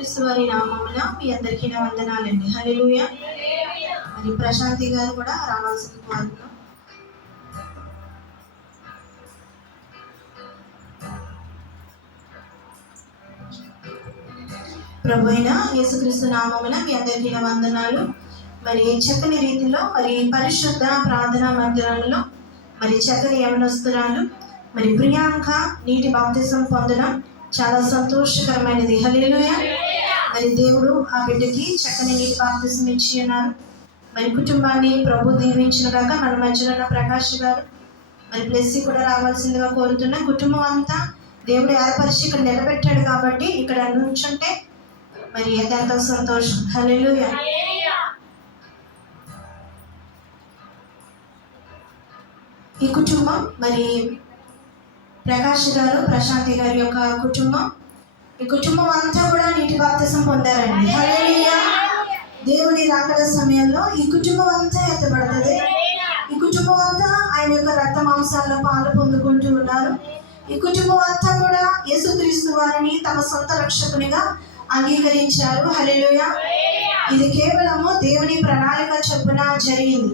క్రీస్తువారి నామమున మీ అందరికీ నా వందనాలండి. హల్లెలూయా. మరి ప్రశాంతి గారు కూడా రావాల్సింది కోరుతున్నాం. ప్రభు అయిన యేసుక్రీస్తు నామమున మీ అందరికీ నా వందనాలు. మరి చక్కని రీతిలో మరి పరిశుద్ధ ప్రార్థనా మందిరంలో మరి చక్కని యవనస్తురాలు మరి ప్రియాంక నీటి బాప్తిజం పొందడం చాలా సంతోషకరమైనది. హల్లెలూయా. మరి దేవుడు ఆ బిడ్డకి చక్కని నీటి బాప్తిజం ఇచ్చి ఉన్నారు. మరి కుటుంబాన్ని ప్రభు దీవించిన కాక మన మధ్యలో ఉన్న ప్రకాష్ గారు మరి బ్లెస్సీ కూడా రావాల్సిందిగా కోరుతున్నా. కుటుంబం అంతా దేవుడు ఏర్పరిచి ఇక్కడ నిలబెట్టాడు కాబట్టి ఇక్కడ నుంచుంటే మరి ఎంతో సంతోషం. హల్లెలూయా. ఈ కుటుంబం మరి ప్రకాష్ గారు ప్రశాంతి గారి యొక్క కుటుంబం, ఈ కుటుంబం అంతా కూడా నీటి బాప్తిజం పొందారండి. హల్లెలూయా. దేవుని రాకడ సమయంలో ఈ కుటుంబం అంతా ఎత్తబడుతుంది. ఈ కుటుంబం అంతా ఆయన యొక్క రక్త మాంసాల్లో పాలు పొందుకుంటూ ఉన్నారు. ఈ కుటుంబం అంతా కూడా యేసుక్రీస్తు వారిని తమ సొంత రక్షకునిగా అంగీకరించారు. హల్లెలూయా. ఇది కేవలము దేవుని ప్రణాళిక చొప్పున జరిగింది.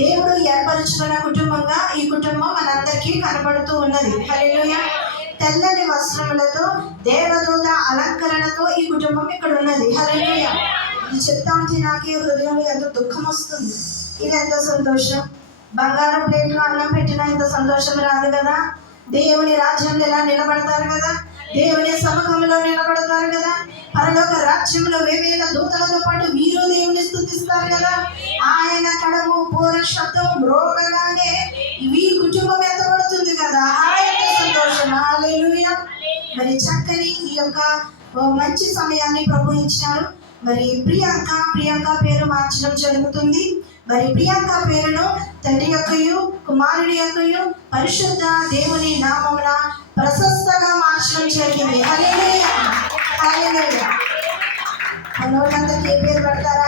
దేవుడు ఏర్పరుచుకున్న కుటుంబంగా ఈ కుటుంబం మనందరికీ కనబడుతూ ఉన్నది. హల్లెలూయా. తెల్లని వస్త్రములతో దేవదూత అలంకరణతో ఈ కుటుంబం ఇక్కడ ఉన్నది. హల్లెలూయా. ఇది చెప్తా ఉంటే నాకే హృదయంలో ఎంతో దుఃఖం వస్తుంది. ఇది ఎంతో సంతోషం. బంగారం ప్లేట్లో అన్నం పెట్టినా ఇంత సంతోషం రాదు కదా. దేవుని రాజ్యంలో ఎలా నిలబడతారు కదా, దేవుని సముఖంలో నిలబడతారు కదా, పరలోక రాజ్యంలో వేవేల దూతలతో పాటు వీరు దేవుని స్తుతిస్తారు కదా. ఆయన కడము పూర శబ్దం మ్రోగగానే ఈ కుటుంబం ఎత్తబడుతుంది కదా. ఆయన సంతోషం. హల్లెలూయా. మరి చక్కని ఈ యొక్క మంచి సమయాన్ని ప్రభు ఇచ్చారు. మరి ప్రియాంక పేరు మార్చడం జరుగుతుంది. మరి ప్రియాంక పేరును తండ్రి యొక్కయు కుమారుని యొక్కయు పరిశుద్ధ దేవుని నామమున ప్రశస్తగా మార్చడం జరిగింది. హల్లెలూయా. హల్లెలూయా. మనోళ్ళందరికీ ఏ పేరు పెడతారా?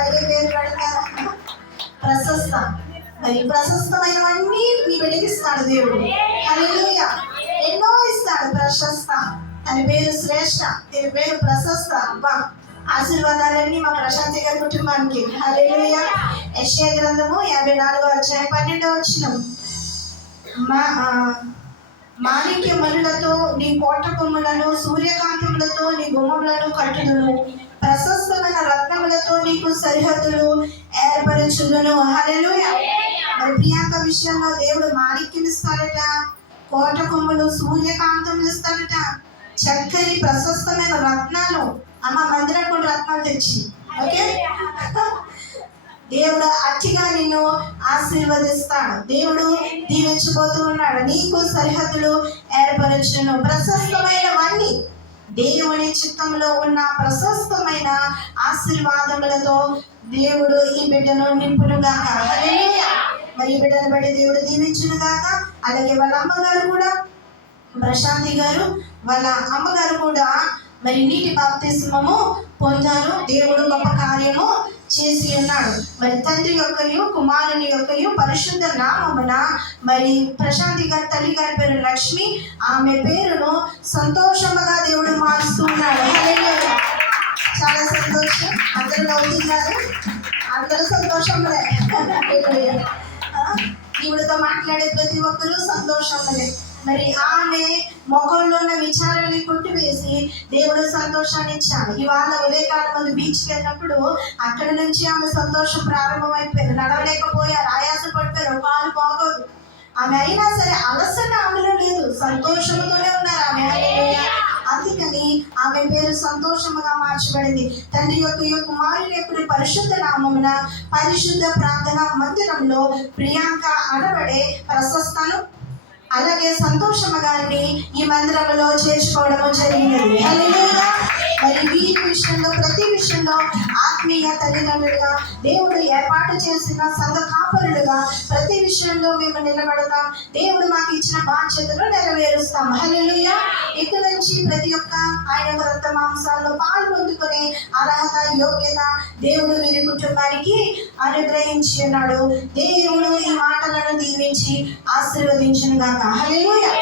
ప్రశస్త. మరి ప్రశస్తమైనవన్నీ మీ వెలిగిస్తాడు దేవుడు. హల్లెలూయా. ఎన్నో ఇస్తాడు. ప్రశస్త, తన పేరు శ్రేష్ఠ, తన పేరు ప్రశస్త. అబ్బా, ఆశీర్వాదాలన్నీ మా ప్రశాంతి గారి కుటుంబానికి. హల్లెలూయా. యెషయా గ్రంథము 54:12 మాణిక్య మణులతో నీ కోట కొమ్ములను, సూర్యకాంతములతో నీ గుమ్మములను కట్టుదును, ప్రశస్తమైన రత్నములతో నీకు సరిహద్దులు ఏర్పరచుదును. హల్లెలూయా. మరి ప్రియాంక విషయంలో దేవుడు మాణిక్యం ఇస్తాడట, కోట కొమ్ములు, సూర్యకాంతములు ఇస్తాడట, చక్కని ప్రశస్తమైన రత్నాలు. అమ్మ మందిరం కూడా రత్నాలు తెచ్చి, ఓకే, దేవుడు అట్టిగా నిన్ను ఆశీర్వదిస్తాడు. దేవుడు దీవించబోతూ ఉన్నాడు. నీకు సరిహద్దులు ఏర్పరచును. ప్రశస్తమైనవన్నీ దేవుని చిత్తంలో ఉన్న ప్రశస్తమైన ఆశీర్వాదములతో దేవుడు ఈ బిడ్డను నింపును గాక. హల్లెలూయా. మరి ఈ బిడ్డను బట్టి దేవుడు దీవించును గాక. అలాగే వాళ్ళ అమ్మగారు కూడా, ప్రశాంతి గారు వాళ్ళ అమ్మగారు కూడా మరి నీటి బాప్తిస్మము పొందారు. దేవుడు గొప్ప కార్యము చేసి ఉన్నాడు. మరి తండ్రి యొక్కయు కుమారుని యొక్కయు పరిశుద్ధ నామమున మరి ప్రశాంతి గారి తల్లి గారి పేరు లక్ష్మి, ఆమె పేరును సంతోషముగా దేవుడు మారుస్తూ ఉన్నాడు. హల్లెలూయా. చాలా సంతోషం. అందరూ నవ్వుతున్నారు, అందరూ సంతోషములే. దేవుడితో మాట్లాడే ప్రతి ఒక్కరూ సంతోషములే. మరి ఆమె మొఖంలో ఉన్న విచారాన్ని కొట్టివేసి దేవుడు సంతోషాన్ని ఇచ్చాడు. ఇవాళ ఉదయకాలం మంది బీచ్కి వెళ్ళినప్పుడు అక్కడ నుంచి ఆమె సంతోషం ప్రారంభమైపోయింది. నడవలేకపోయారు, ఆయాస పడిపోయారు, కాలు బాగోదు. ఆమె అయినా సరే అలసట ఆమెలో లేదు, సంతోషంతోనే ఉన్నారు ఆమె. అందుకని ఆమె పేరు సంతోషముగా మార్చబడింది. తండ్రి యొక్క కుమారుని యొక్క పరిశుద్ధ నామమున పరిశుద్ధ ప్రార్థనా మందిరంలో ప్రియాంక అనబడే ప్రశస్తను అలాగే సంతోషమ్మ గారిని ఈ మందిరంలో చేర్చుకోవడము జరిగినది. హల్లెలూయా. మరి వీరి విషయంలో ప్రతి విషయంలో ఆత్మీయ తల్లిదండ్రులుగా దేవుడు ఏర్పాటు చేసిన సంఘ కాపరులుగా ప్రతి విషయంలో మేము నిలబడతాం. దేవుడు మాకు ఇచ్చిన బాధ్యతలు నెరవేరుస్తాం. హల్లెలూయా. ఇక్కడ నుంచి ప్రతి ఒక్క ఆయన రక్త మాంసాల్లో పాలు పొందుకునే అర్హత, యోగ్యత దేవుడు వీరి కుటుంబానికి అనుగ్రహించి ఉన్నాడు. దేవుడు ఈ మాటలను దీవించి ఆశీర్వదించును గాక. హల్లెలూయా.